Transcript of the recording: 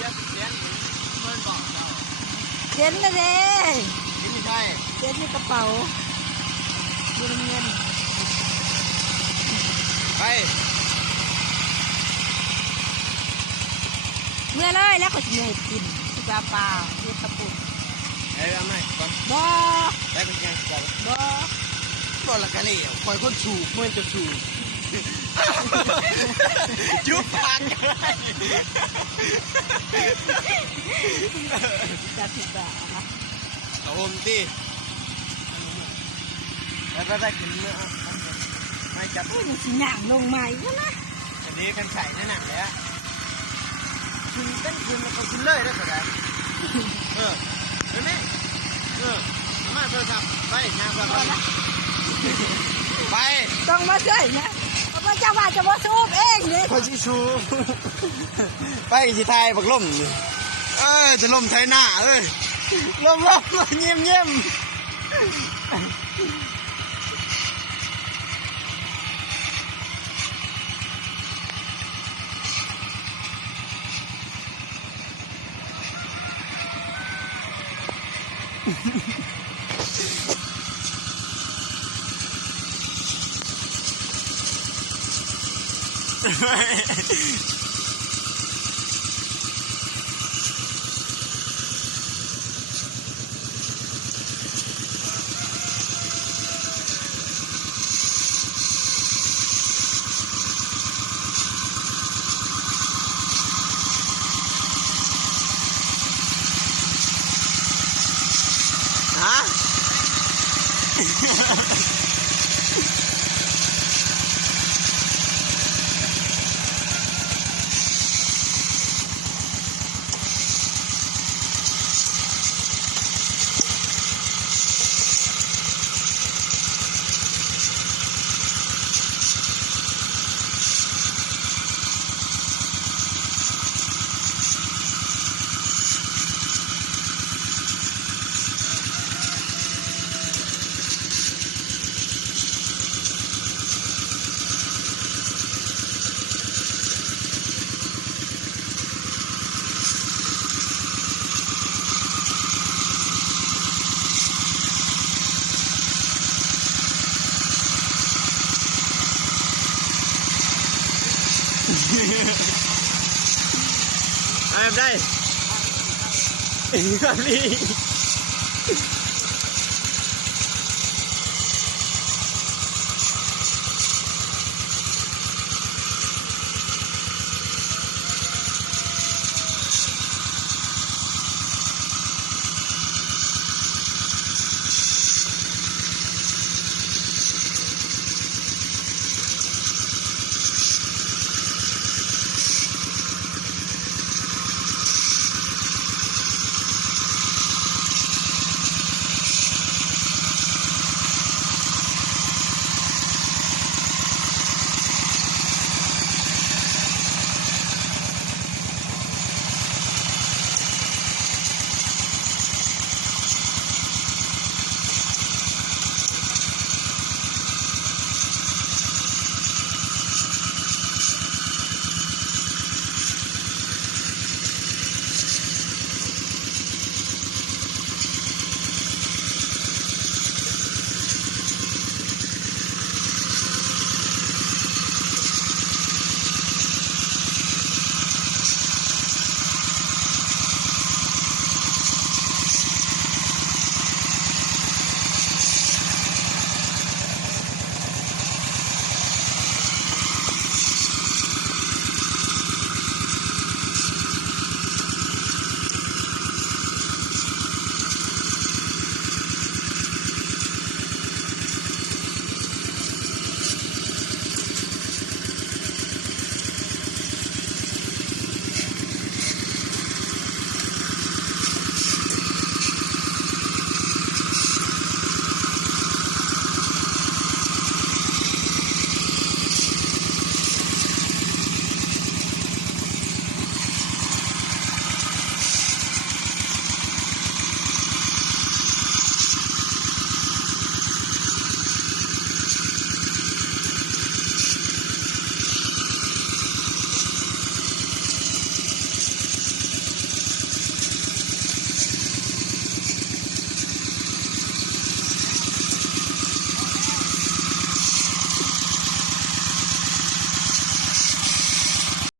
สียเสียเงินบอกเรา เห็นเลยเด้ ไม่ใช่ เห็นในกระเป๋าดูเงิน ไป เมื่อเลยแล้วก็เหนื่อยกินที่ปลาเปล่าเรียกกระปุก เอาไหมก่อน บ่ ได้เป็นยังก่อน บ่ ก่อนละกันเลยคอยคนสูบเมื่อจะสูบจุ๊บปาก จะผิดอ่ะ เขาอมตีแล้วก็ได้กินเนื้อไม่จับ โอ้ยมันสิหนังลงใหม่ก็นะ อันนี้กันไก่นั่นหนังเลยอะคุณเป็นคุณแล้วก็คุณเลยได้ก็ได้เห็นไหมมาโทรศัพท์ไปงานก่อนไป ต้องมาช่วยนะเพราะว่าเจ้าว่าจะมาสูบเองนี่ พอชิชูไปสิไทยบักล่มจะล่มไทยหน้าล่มเยี่ยมเยี่ยมฮะอะไรได้แบบนี้